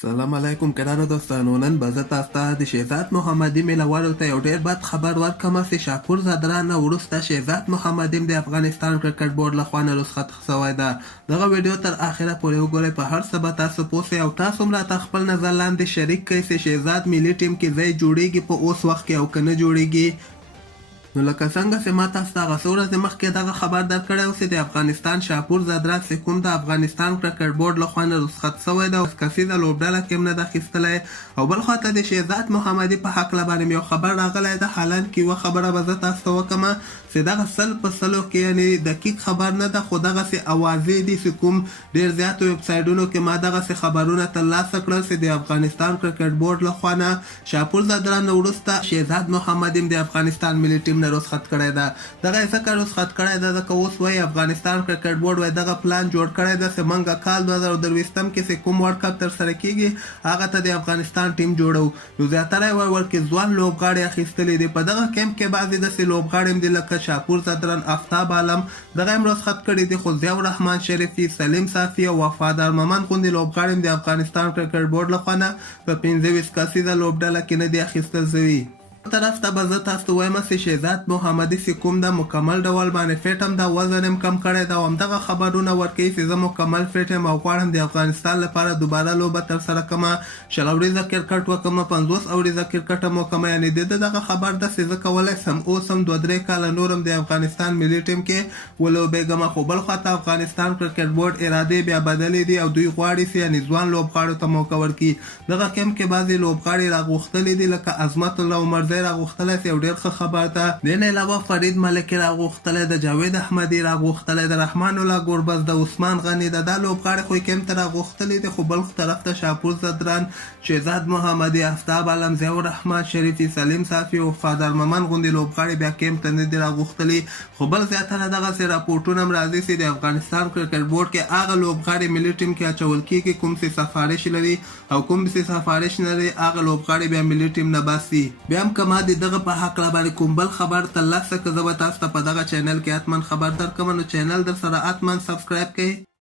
سلام علیکم ګرانو دوستانو. نن به زه تاسو ته د شهزاد محمدي مینوالو ته یو ډېر بد خبر ورکړم چې شاپور زادران نه وروسته شهزاد محمدي د افغانستان کرکټ بورډ لخوا نه رخصت شوی ده. دغه ویډیو تر اخره پورې وګورئ. په هر څه به تاسو پوه سئ او تاسو هم راته خپل نظر لاندې شریک کړئ چې شهزاد ملي ټیم کې ځای جوړیږي په اوس وخت کې او که نه جوړیږي. نو لکه څنګه چې ما تاسو ته هغه څو ورځې مخکې دغه خبر درکړی و چې د افغانستان شاپور زادران چې کوم د افغانستان کرکټ بورډ لخوا نه رخصت شوی ده او کسیزه لوبډله کې هم نه ده اخیستلی. او بل خواته د شهزاد محمدي په هکله باندې یو خبر راغلی ده. حالانکې یوه خبره به زه تاسو ته وکړم چې دغه سل په سلو کې یعنې دقیق خبر نه ده، خو دغسې اوازې دي چې کوم ډېر زیاتو ویبسایډونو کې ما دغسې خبرونه ترلاسه کړل چې د افغانستان کرکټ بورډ لخوا نه شاپور زادران نه وروسته شهزاد محمدي د افغانستان ملي ټیم نه رخصت کړی ده. دغه یې ځکه رخصت کړی ده ځکه اوس وایي افغانستان کرکټ بورډ وایي دغه پلان جوړ کړی ده چې موږ کال 2023 کې چې کوم ورلډ کپ ترسره کیږي هغه ته د افغانستان ټیم جوړو. نو زیاتره یې وایي ورکې ځوان لوبغاړي اخیستلي دي. په دغه کیمپ کې بعضې داسې لوبغاړي هم دي لکه شاپور زادران، آفتاب عالم، دغه هم رخصت کړي دي. خو ضیاء الرحمن شریفي، سلیم صافي او وفادار مومند غوندې لوبغاړي هم د افغانستان کرکټ بورډ لخوا نه په 25 کسیزه لوبډله کې نه دي اخیستل شوي. طرف ته به زه تاسو ته وایم چې شهزاد محمدي چې کوم د مکمل ډول باندې فټ هم ده، وزن هم کم کړی ده او همدغه خبرونه ورکوي چې زه مکمل فټ یم او غواړم د افغانستان لپاره دوباره لوبه ترسره کړم، 20 اوریزه کرکټ وکړم، 50 اوریزه کرکټ هم وکړم. یعنې د دغه خبر ده چې زه کولی شم اوس هم 2-3 کاله نور هم د افغانستان ملي ټیم کې ولوبېږم. خو بل خواته افغانستان کرکټ بورډ ارادې بیا بدلې دي او دوی غواړي چې یعنې ځوان لوبغاړو ته موقع ورکړي. دغه کیمپ کې بعضې لوبغاړي راغوښتلي دي لکه عظمت الله عمرزی راغوښتلی چې یو ډېر ښه خبر ده. دې نه علاوه فرید ملکي راغوښتلی ده، جاوید احمدي راغوښتلی ده، رحمان الله ګوربز ده، عثمان غني ده. دا لوبغاړي خو کیمپ ته راغوښتلي دي. خو بل طرف ته شاپور زادران، شهزاد محمدي، آفتاب عالم، ضیاء الرحمن شریفي، سلیم صافي او وفادار مومند غوندې لوبغاړي بیا کیمپ ته نه دي راغوښتلي. خو بل زیاتره دغسې راپورټونه هم راځي چې د افغانستان کرکټ بورډ کې هغه لوبغاړي ملي ټیم کې اچول کېږي کوم چې سفارش لري او کوم چې سفارش نه لري هغه لوبغاړي بیا ملي ټیم نه باسي. بیا هم که ما د دغه په هکله باندې کوم بل خبر ترلاسه کړه زه به تاسو ته په دغه چینل کې حتما خبر درکړم. نو چینل در سره حتما سبسکرایب کړئ.